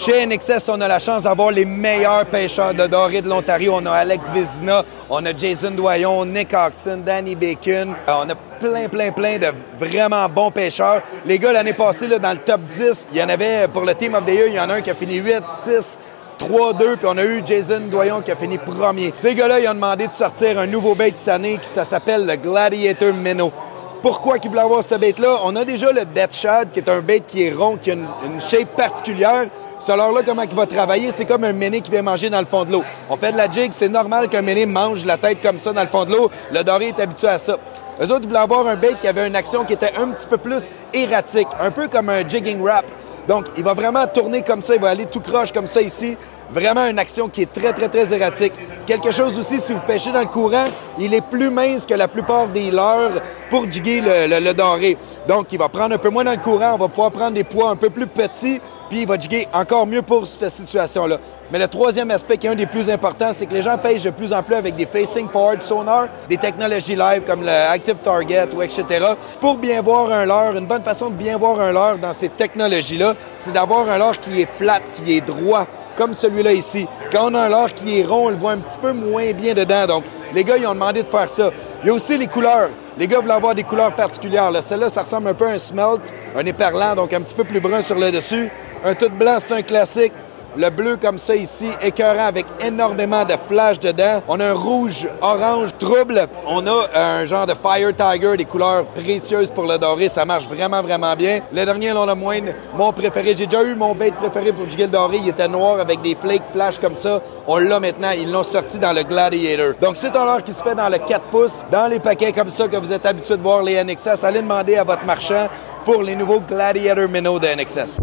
Chez NXS, on a la chance d'avoir les meilleurs pêcheurs de doré de l'Ontario. On a Alex Vézina, on a Jason Doyon, Nick Oxon, Danny Bacon. On a plein de vraiment bons pêcheurs. Les gars, l'année passée, là, dans le top 10, il y en avait, pour le Team of the Year, il y en a un qui a fini 8, 6, 3-2, puis on a eu Jason Doyon qui a fini premier. Ces gars-là, ils ont demandé de sortir un nouveau bait cette année, ça s'appelle le Gladiator Minnow. Pourquoi ils voulaient avoir ce bait-là? On a déjà le Death Shad, qui est un bait qui est rond, qui a une shape particulière. Ce leurre-là, comment il va travailler? C'est comme un méné qui vient manger dans le fond de l'eau. On fait de la jig, c'est normal qu'un méné mange la tête comme ça dans le fond de l'eau. Le doré est habitué à ça. Eux autres, ils voulaient avoir un bait qui avait une action qui était un petit peu plus erratique, un peu comme un jigging wrap. Donc, il va vraiment tourner comme ça, il va aller tout croche comme ça ici. Vraiment une action qui est très erratique. Quelque chose aussi, si vous pêchez dans le courant, il est plus mince que la plupart des leurres pour jigger le doré. Donc, il va prendre un peu moins dans le courant, on va pouvoir prendre des poids un peu plus petits, puis il va jigger encore mieux pour cette situation-là. Mais le troisième aspect qui est un des plus importants, c'est que les gens pêchent de plus en plus avec des facing forward sonar, des technologies live comme le Active Target ou etc. Pour bien voir un leurre, une bonne façon de bien voir un leurre dans ces technologies-là, c'est d'avoir un leurre qui est flat, qui est droit, comme celui-là ici. Quand on a un leurre qui est rond, on le voit un petit peu moins bien dedans. Donc, les gars, ils ont demandé de faire ça. Il y a aussi les couleurs. Les gars veulent avoir des couleurs particulières. Celle-là, ça ressemble un peu à un smelt, un éperlant, donc un petit peu plus brun sur le dessus. Un tout blanc, c'est un classique. Le bleu comme ça ici, écœurant avec énormément de flash dedans. On a un rouge, orange, trouble. On a un genre de Fire Tiger, des couleurs précieuses pour le doré. Ça marche vraiment bien. Le dernier, on a moins mon préféré. J'ai déjà eu mon bait préféré pour jigger le doré. Il était noir avec des flakes flash comme ça. On l'a maintenant. Ils l'ont sorti dans le Gladiator. Donc, c'est un leurre qui se fait dans le 4 pouces, dans les paquets comme ça que vous êtes habitués de voir les NXS. Allez demander à votre marchand pour les nouveaux Gladiator Minnow de NXS.